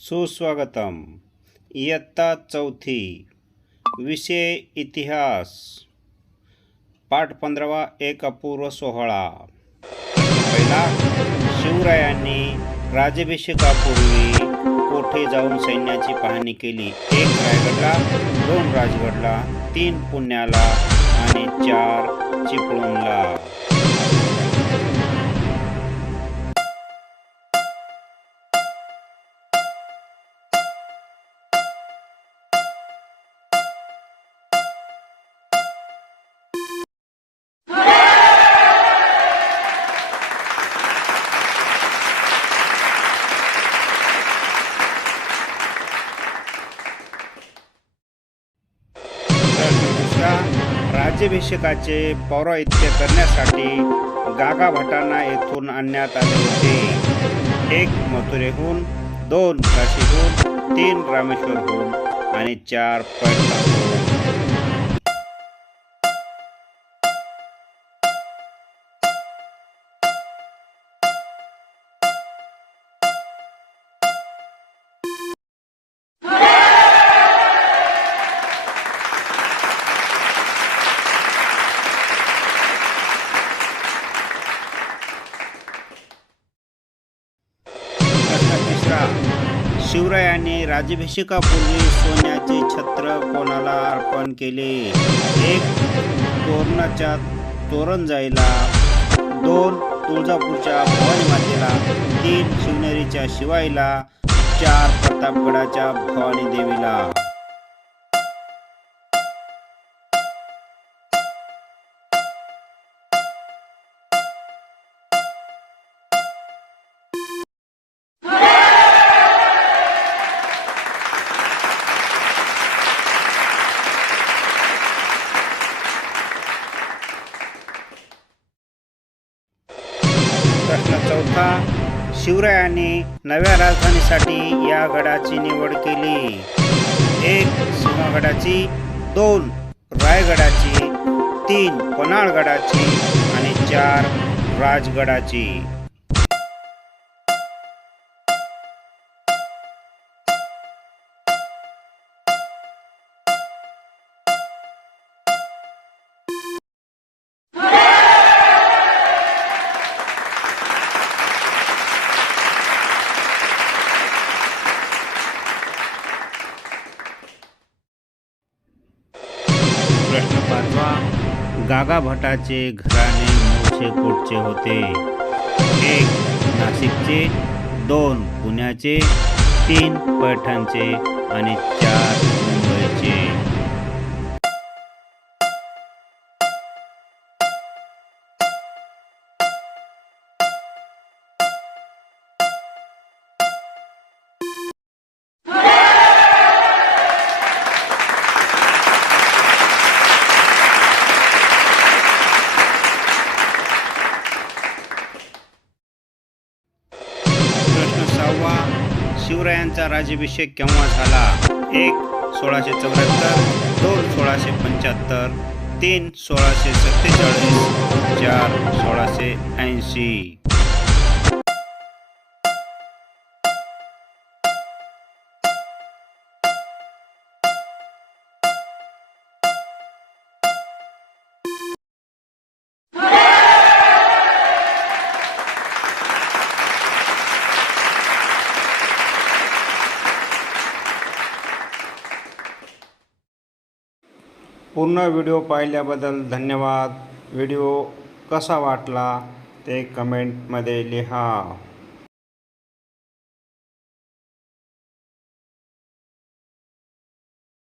सुस्वागतम। इयत्ता चौथी। विषय इतिहास। पाठ पंधरावा एक अपूर्व सोहळा। पहिला शिवरायांनी राजाभिषेकापूर्वी कोठे जाऊन सैन्याची पाहणी केली? एक रायगडला दोन राजगडला तीन पुण्याला आणि चार चिपळूणला राज्याभिषेकाचे पौरोहित्य करण्यासाठी गागा भटांना येथून आणण्यात आले होते. एक मथुरेहून दोन काशीहून तीन रामेश्वरहून आणि चार पैठण शिवरायाने राज्याभिषेकापूर्वी सोन्याचे छत्र कोणाला अर्पण केले? एक तोरणाच्या तोरण जायला. दोन तुळजापूरच्या भवानी मातेला. तीन शिवनेरीच्या शिवाईला. चार प्रतापगडाच्या भवानी देवीला. होता शिवरायाने शिवरायांनी नव्या राजधानीसाठी या गडाची निवड केली. एक सिंहगडाची दोन रायगडाची तीन पन्हाळगडाची आणि चार राजगडाची. प्रश्न पाचवा गागा भटाचे घराणे मूळचे कोटचे होते. एक नाशिकचे दोन पुण्याचे तीन पैठणचे आणि चार सहावा शिवरायांचा राज्याभिषेक केव्हा झाला? एक सोळाशे चौऱ्याहत्तर दोन सोळाशे पंच्याहत्तर तीन सोळाशे सत्तेचाळीस चार सोळाशे ऐंशी. पूर्ण व्हिडिओ पाहिल्याबद्दल धन्यवाद. व्हिडिओ कसा वाटला ते कमेंटमध्ये लिहा.